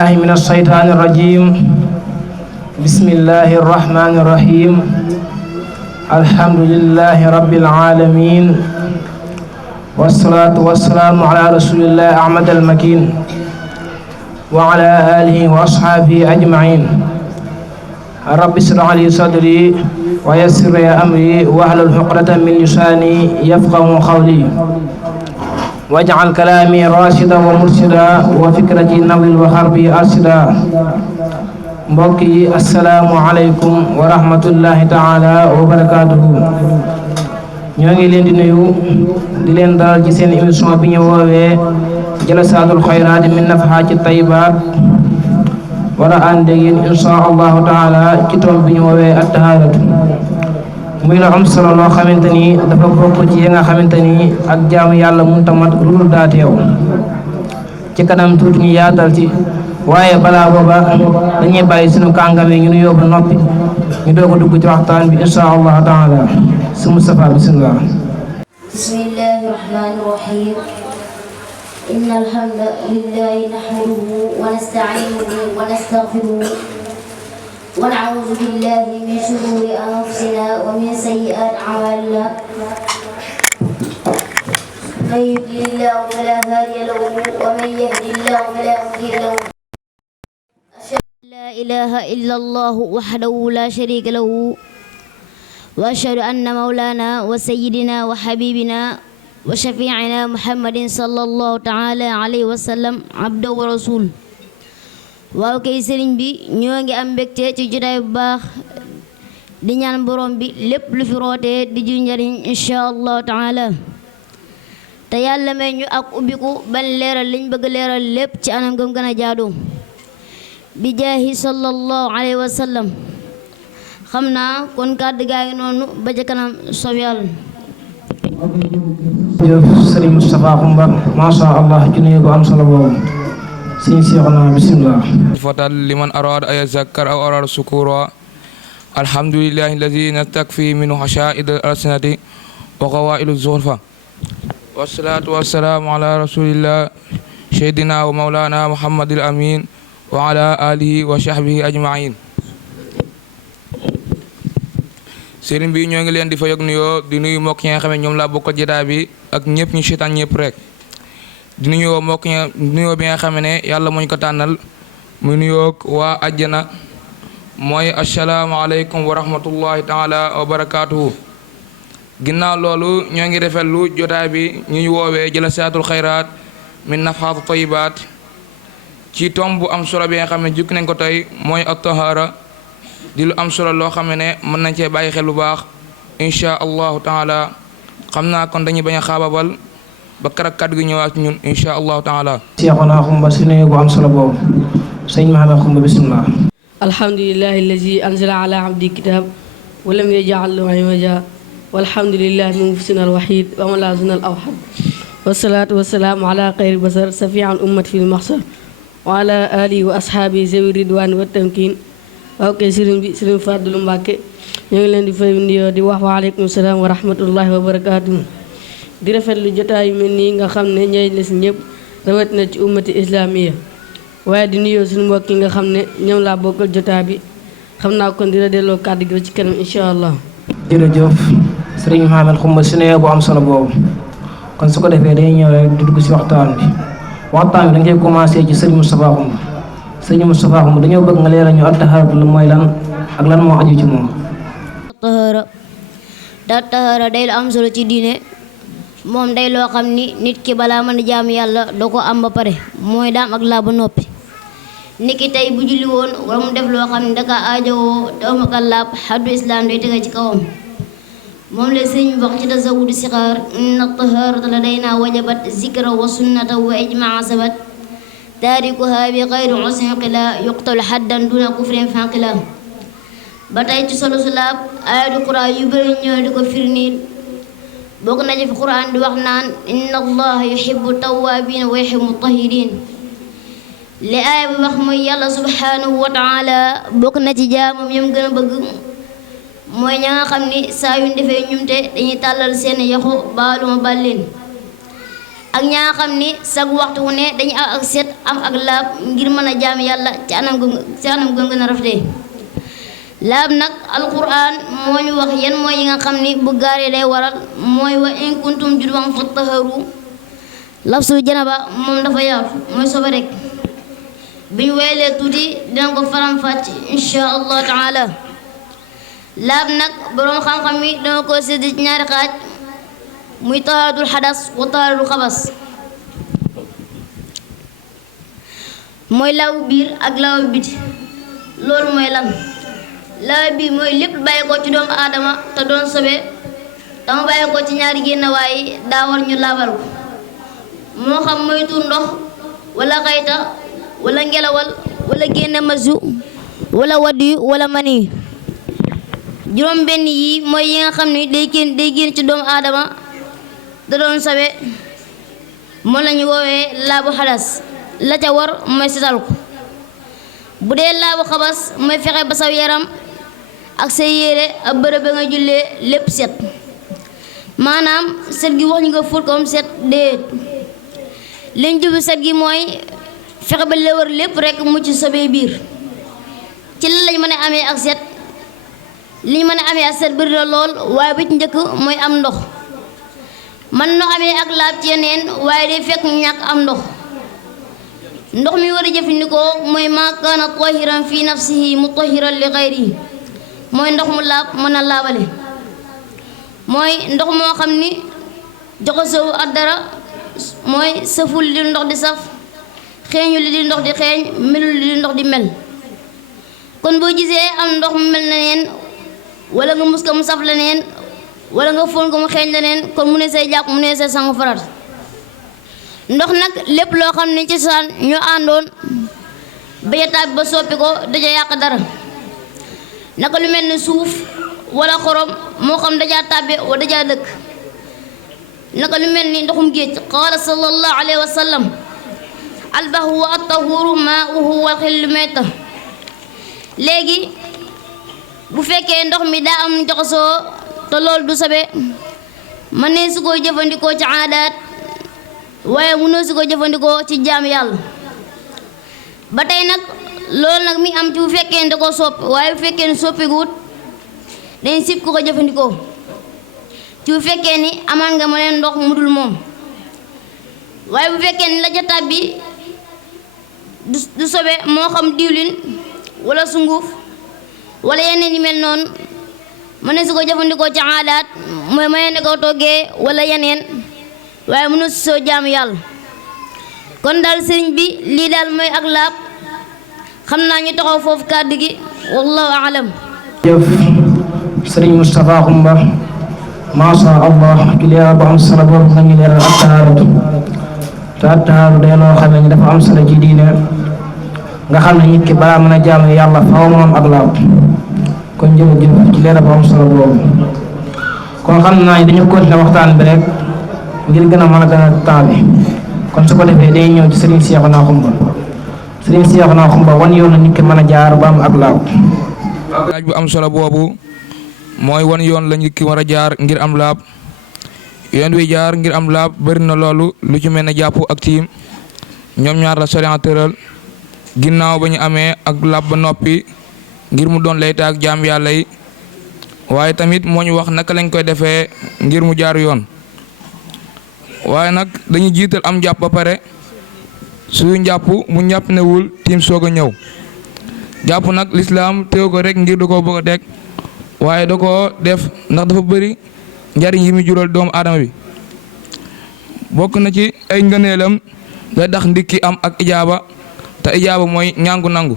من الشيطان الرجيم. بسم الله الرحمن الرحيم. الحمد لله رب العالمين، والصلاة والسلام على رسول الله أحمد المكين وعلى آله وأصحابه أجمعين. رب اشرح لي صدري ويسر لي أمري واحلل عقدة من لساني يفقهوا قولي واجعل كلامي راشدا ومرشدا وفكرتي نوير وحربي أرشدا. mbokk yi assalaamu aleykum wa rahmatullahi taala wa barakaatuhu. ñoo ngi leen di nuyu di leen dalal ci seen émission bi ñu woowee jalasaatul xayraat min nafahaati tayyibaat war a ànd ak yéen insha allahu taala ci tomb bi ñu woowee at-tahaaratu. muy lu am solo loo xamante ni dafa bokk ci yi nga xamante ni ak jaamu yàlla mun tamat lu dul daa teew. ci kanam tuuti ñu yaatal ci, waaye balaa booba dañuy bàyyi sunu kàngam yi ñu nuyoo ba noppi ñu doog a dugg ci waxtaan bi insha allahu taala. si Moustapha bismillah. bismillahi rahmani rahim. inna alhamdulillahi nahmaduhu wa nasta'inuhu wa nastaghfiruhu wa na'udhu billahi min shururi anfusina wa min sayyiati a'malina. من يضلل الله فلا هادي له ومن يهد الله فلا مضل له. أشهد أن لا إله إلا الله وحده لا شريك له وأشهد أن مولانا وسيدنا وحبيبنا وشفيعنا محمد صلى الله تعالى عليه وسلم عبده ورسول. waaw kay sëriñ bi ñoo ngi am mbégte ci jotaay bu baax di ñaan borom bi lépp lu fi rootee di ju njariñ insha allahu taala, te yàlla may ñu ak ubbiku ban leeral liñ bëgg leeral lépp ci anam gëm gën a jaadu bi jaahi sallallahu alayhi wa sallam. xam naa kon kàddu gaa ngi noonu ba ca kanam soob yàlla. jëf Sëriñ Moustapha Xumba masha Allah ci nuyu bu am solo boobu. sëriñ Seexuna bismillah. fatal liman arada an yazakkar aw arada shukura. alhamdulillahi alladi nastakfi minhu hashaa'id al-alsinati wa qawaa'idu zuhfa. wasalaatu wasalaamu ala rasulillah seydina wa mawlana muhammadil amin wa ala alihi wa sahbihi ajmain. sëriñ bi ñoo ngi leen di fa yog nuyoo di nuyu mbokk yi nga xam ne ñoom laa bokkal jotaay bi ak ñëpp ñu seetaan ñëpp rek. di nuyoo mbokk ña nuyoo bi nga xam ne yàlla moo ñu ko tànnal mu nuyoo waa àjjana mooy asalaamaaleykum wa rahmatullahi taala wa barakaatuhu. ginnaaw loolu ñoo ngi rafetlu jotaay bi ñuy woowee jalasaatul xayraat min nafahaati tayyibaat ci tomb bu am solo bi nga xam ne jukki nañ ko tey mooy at-tahaara di lu am solo loo xam ne mën nañ cee bàyyi xel bu baax insha allahu taala. xam naa kon dañuy bañ a xaababal ba karak kàddu gi ñëwaat ñun insha allahu taala. Seexuna Xumba si nuyu bu am solo boobu. sëñ Mahamad Xumba bismillah. alhamdulillahi allazi anzala ala abdi kitab wa lam yaj'al lahu iwaja walhamdulillahi munfisina alwahid wa malazuna alawhad wassalatu wassalamu ala xayri basar safi'al ummat fil mahsar wa ala alihi wa ashabi zawi ridwan wa tamkin. waaw kay sëriñ bi sëriñ Fadlu Mbàkke ñoo ngi leen di fay nuyoo di wax wa aleykum salaam wa rahmatullahi wa barakaatuhu. di rafetlu jotaay yu mel nii nga xam ne njëriñ la si ñëpp rawatina ci ummati islamiya, waaye di nuyoo suñu mbokk yi nga xam ne ñoom laa bokkal jotaay bi. xam naa kon dina delloo kàddu gi ci kanam incha allah. jërëjëf sëriñ Mahamad Xumba si nuyu bu am solo boobu. kon su ko defee dañuy ñëw rek di dugg si waxtaan bi dañ koy commencé ci sëriñ Moustapha Xumba. sëriñ Moustapha Xumba dañoo bëgg nga leeral ñu at-tahaaratu la mooy lan ak lan moo aju ci moom. tahaara day lu am solo ci diine. moom day loo xam ni nit ki balaa mën a jaamu yàlla doo ko am ba pare mooy daam ak laa ba noppi. nit ki tey bu julli woon wala mu def loo xam ne daka aajowoo te am ak laab xaddu islaam day tege ci kawam. moom la sëñ wax ci tasawudu sixaar inna tahaarata ladaynaa wajabat zikra wa sunnata wa ijmaa sabat taarikuha bi xayri usin qila yuqtalu xaddan duna kufrin fanqila. ba tey ci solo su laab ayatu quraan yu bëri ñëw di ko firniil. bokk na ci fi quraan di wax naan inna allaha yuhibbu tawaabiina wa yuhibbu mutahhiriin. li aaya bi wax mooy yàlla subhanahu wa taala bokk na ci jaamam yam gën a bëgg mooy ña nga xam ni saa yu defee ñumte dañuy tàllal seen yaxu baalu ma bal leen. ak ñaa nga xam ni sag waxtu wu ne dañu am ak set am ak laab ngir mën a jaam yàlla ci anam gu gën a rafetee. laab nag alquran moo ñu wax yan mooy yi nga xam ni bu gaaree day waral mooy wa in kuntum junuban fattaharu. lafsul janaba moom dafa yaatu mooy sobe rek bi ñu weelee tuuti dinañ ko faram-fàcc insha allah taala. laab nag boroom xam-xam yi dana ko sédd ci ñaari xaaj muy tahaaratul xadas wa tahaaratul xabas. mooy laabu biir ak laabu biti. loolu mooy lan? laabu biir mooy lépp bàyyi ko ci doomu aadama te doon sobe dama bàyyi ko ci ñaari génnawaay yi daa war ñu laabal ko, moo xam mooy tuur ndox wala xayta wala ngelawal wala génne masu wala waddi wala mani. juróom benn yi mooy yi nga xam ne day génn ci doomu aadama da doon sobe moom la ñu woowee laabu xadas. la ca war mooy setal ko. bu dee laabu xabas mooy fexe ba saw yaram ak say yére ak bërëb ba nga jullee lépp set. maanaam set gi wax ñu nga fóot ko am set déet, liñ jublu set gi mooy fexe ba la war lépp rek mucc sobee biir. ci lan lañ mën a amee ak set? liñ mën a amee ak set bëri na lool, waaye bi ci njëkk mooy am ndox. man no amee ak laab ci yeneen waaye day fekk ñàkk am ndox. ndox mi war a jëfandikoo mooy maa kaana tahiran fi nafsihi mutahiran li xayrihi, mooy ndox mu laab mën a laabale. mooy ndox moo xam ni joxasoo ak dara, mooy saful li ndox di saf, xeeñu li di ndox di xeeñ, melul li di ndox di mel. kon boo gisee am ndox mu mel na neen wala nga mus ko mu saf la neen wala nga foon ko mu xeeñ la neen, kon mu ne say jàpp mu ne say sangu farat. ndox nag lépp loo xam ne ci saan ñu àndoon ba ca tàbbi ba soppi ko daja yàq dara, naka lu mel ni suuf wala xorom moo xam dajaa tàbbi wala dajaa dëkk, naka lu mel ni ndoxum géej. qaala sallallahu alayhi wa sallam albahru wa at-tahuru maa'uhu wal xillu mayta. léegi bu fekkee ndox mi daa am jaxasoo te loolu du sobe, mën ne su ko jëfandikoo ci aadaat waaye mënoo si ko jëfandikoo ci jaam yàlla. ba tey nag loolu nag mi am ci bu fekkee ne da koo soppi, waaye bu fekkee ne soppiguut dañ sib ku ko jëfandikoo. ci bu fekkee ni amaan nga mëneen ndox mu dul moom, waaye bu fekkee ni la ca tàbbi du sobe, moo xam diwlin wala sunguf wala yeneen yi mel noonu, mën ne si ko jëfandikoo ci aadaat mooy mëneen da koo toggee wala yeneen, waaye mënu si soo jaamu yàlla. kon daal sëriñ bi lii daal mooy ak laab. xam naa ñu taxaw foofu kàddu gi wallahu alam. jëf sëriñ Moustapha Xumba masha Allah ki leeral bu am solo boobu nga ñu leeral ak tahaaratu te ak tahaaru day loo xam ne dafa am solo ci diine, nga xam ne nit ki balaa mën a jaamu yàlla faaw mu am ak laab. kon jërëjëf ci leeral bu am solo boobu. kon xam naa dañu continuer waxtaan bi rek ngir gën a mën a gën a temps bi, kon su ko defee day ñëw ci Serigne Cheikhouna Xumba. Serigne Cheikhouna Xumba wan yoon la nit ki mën a jaar ba am ak laab. laaj bu am solo boobu mooy wan yoon la nit ki war a jaar ngir am laab. yoon wi jaar ngir am laab bëri na loolu, lu ci mel ne jàpp ak tiim, ñoom ñaar la sariya tëral ginnaaw ba ñu amee ak laab ba noppi ngir mu doon layta ak jaam yàlla yi, waaye tamit moo ñu wax naka lañ koy defee ngir mu jaar yoon. waaye nag dañuy jiital am jàpp ba pare, suy njàpp mu ñàpp newul tiim soog a ñëw. jàpp nag lislaam teew ko rek ngir da koo bëgg a teg, waaye da koo def ndax dafa bëri njariñ yi muy jural doomu aadama bi. bokk na ci ay ngëneelam day tax ndikki am ak ijaaba, te ijaaba mooy ñàngu nangu,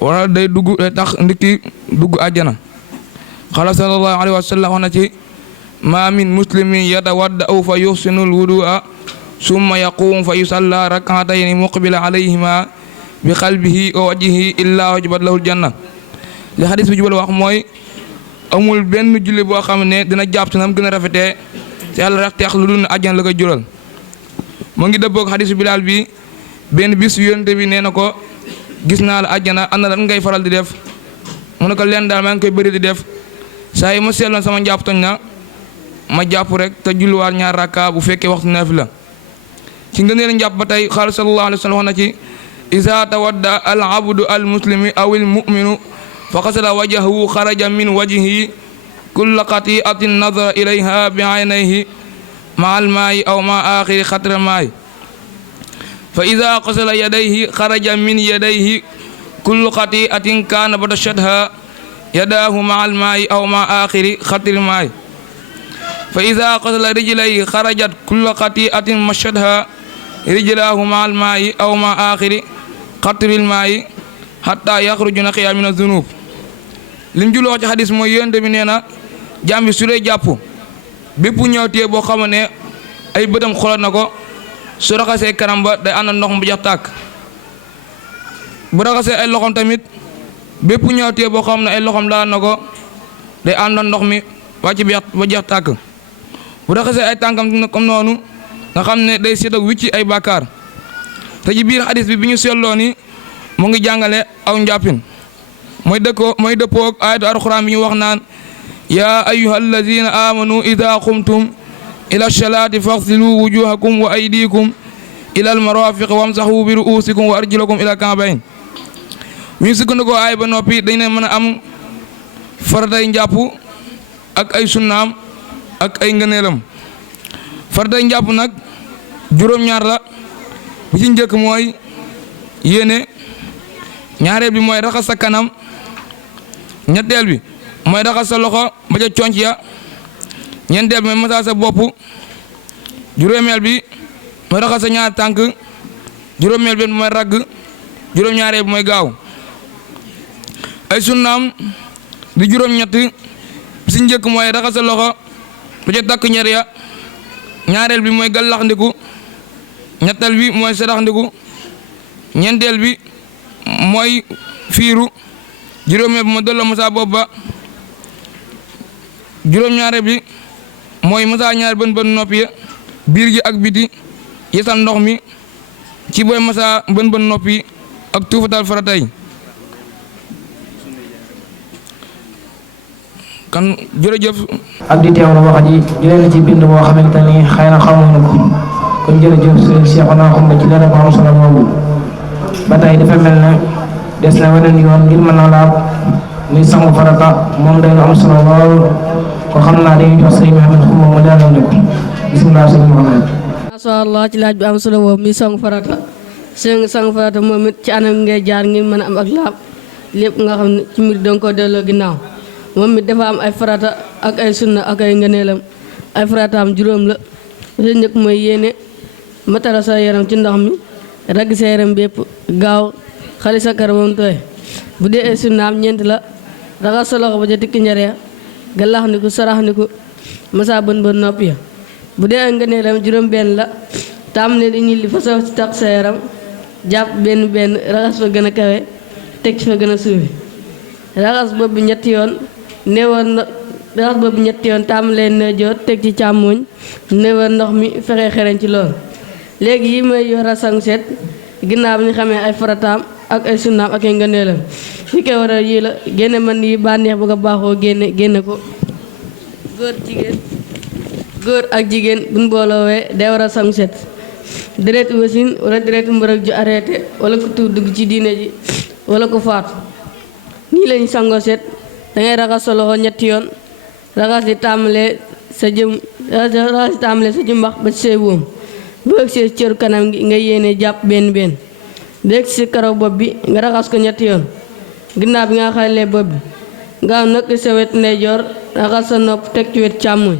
wala day tax ndikki dugg àjjana. xala sallallahu alayhi wa sallam wax na ci ma min muslimin yatawadda'u fa yuhsinul wudu'a summa yaqumu fa yusalla rak'atayni muqbila alayhima bi qalbihi wa wajhihi illa wajabat lahul janna. li xadis bi jubal wax mooy amul benn julli boo xam ne dina jàpp ci nam gën a rafetee te yàlla rek teex lu dul ne àjjana la koy jural. mu ngi dëppoog xadisu Bilaal bi, benn bis yonent bi nee na ko gis naa la àjjana, ana lan ngay faral di def? mu ne ko leen daal maa ngi koy bëri di def, saa yi ma seetloon sama njàpp toñ na ma jàpp rek te julliwaat ñaar rakka bu fekkee waxtu naafila ci ngëneel njàpp ba tey xaal sallallahu alayhi wa sallam wax na ci isa tawadda al abdu al muslimi aw al mu'minu fa xasala wajhahu xaraja min wajhihi kulla qati'atin nadara ilayha bi aynayhi ma al maayi aw ma axiri xatra maayi fa ida xasala yadayhi xaraja min yadayhi kullu qati'atin kaana batashadha yadaahu ma al maayi aw ma axiri xatri maayi fa ida xasala rijlayhi xarajat kullu qati'atin mashadha rijlaahu ma al maayi aw ma axiri xatril maayi xatta yaxruju naqiya min azunub lim juloo ci xadis mooy yonent bi nee na jaam bi su dee jàpp bépp ñëwtee boo xam ne ay bëtam xoolal na ko su raxasee kanam ba day ànd ndox mu jeex tàkk bu raxasee ay loxom tamit bépp ñëwtee boo xam ne ay loxom laal na ko day ànd ndox mi wàcc ba jeex tàkk bu raxasee ay tànkam comme noonu nga xam ne day seet ak wicci ay bàkkaar te ci biir xadis bi ñu seetloo ni mu ngi jàngale aw njàppin mooy dëppoo ak ayatu alxuraan bi ñu wax naan yaa ayyuha allazina amanu ida qumtum ila salaati faghsilu wujuhakum wa aydikum ila almarafiq wamsahu bi ruusikum wa arjulakum ila ka'bayn ñu sukkandikoo aay ba noppi dañ ne mën a am faratay njàpp ak ay sunnaam ak ay ngëneelam faratay njàpp nag juróom-ñaar la bi ci njëkk mooy yéene ñaareel bi mooy raxas sa kanam ñetteel bi mooy raxas sa loxo ba ca conc ya ñeenteel bi mooy masaa sa bopp juróomeel bi mooy raxas sa ñaar tànk juróomeel bi mooy ragg juróom-ñaareel bi mooy gaaw ay sunnaam di juróom-ñett bi ci njëkk mooy raxas sa loxo ba ca takk ñer ya ñaareel bi mooy gallax ndiku ñetteel bi mooy sarax ndiku ñeenteel bi mooy fiiru juróomeel bi mooy delloo masaa bopp ba juróom-ñaareel bi mooy masaa ñaar bën noppi ya biir gi ak biti yesal ndox mi ci booy masaa bën noppi ak tuufatal faratay kan jërëjëf ak di teewlu wax ji jëlee na ci bind boo xamante ni xëy na xamuñu ko kon jërëjëf sëñ Cheikhouna Khoumba ci leeral bu am solo boobu ba tey dafa mel ne des na weneen yoon ngir mën a laab muy sangu farata moom day lu am solo lool ko xam naa dañuy jox sëñ Mouhamed Khoumba mu leeral ñu ko bisimilah sëñ Mouhamed. masha Allah ci laaj bi am solo boobu muy sangu farata sangu farata moom it ci anam ngay jaar ngir mën a am ak laab lépp nga xam ne ci mbir danga ko delloo ginnaaw moom it dafa am ay farata ak ay sunna ak ay ngëneelam ay farataam juróom la su njëkk mooy yéene matala sa yaram ci ndox mi ragg sa yaram bépp gaaw xali sa kar moom tooy bu dee ay sunnaam ñeent la raxas sa loxo ba ca tikki njare gallax ndiku sarax ndiku masa bën nopp ya bu dee ay ngëneelam juróom benn la taam ne di ñilli fa sa tax sa yaram jàpp benn raxas fa gën a kawe teg ci fa gën a suufi raxas bopp bi ñetti yoon raxas boobu ñetti yoon tàmbalee ndeyjoor teg ci càmmooñ néewal ndox mi fexe xereñ ci lool léegi yi may yor a sangu set ginnaaw bi ñu xamee ay farataam ak ay sunnaam ak ay ngëneelam fi koy war a yii la génne man yi bànneex bu ko baaxoo génne ko góor ak jigéen buñ booloowee day war a sangu set deret wasin wala deret mbërëg ju arrêté wala ku tuur dugg ci diine ji wala ku faatu nii lañ sangoo set dangay raxas sa loxo ñetti yoon raxas li tàmbalee sa jumbax ba ci say wóom bu ëgg see cëru kanam gi nga yéene jàpp benn bu ëgg si karaw bopp bi nga raxas ko ñetti yoon ginnaaw bi nga xalee bopp bi nga nokk sa wet ndeyjoor raxas sa nopp teg ci wet càmmoñ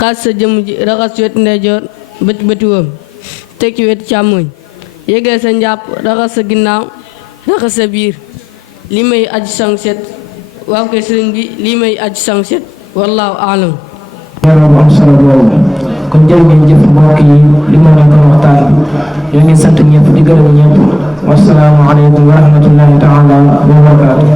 xaas sa jëmm ji raxas ci wet ndeyjoor ba ci bëti wóom teg ci wet càmmoñ yëgee sa njàpp raxas sa ginnaaw raxas sa biir li may aju sangu set waaw kay sëriñ bi lii may aju sangu set wallaahu aalam. leeral bu am solo boobu kon jërë ngeen jëf mbokk yi li ma leen doon waxtaan ñoo ngi sant ñëpp di gërëm ñëpp wasalaamu aleykum wa rahmatullahi taala wa barakaatu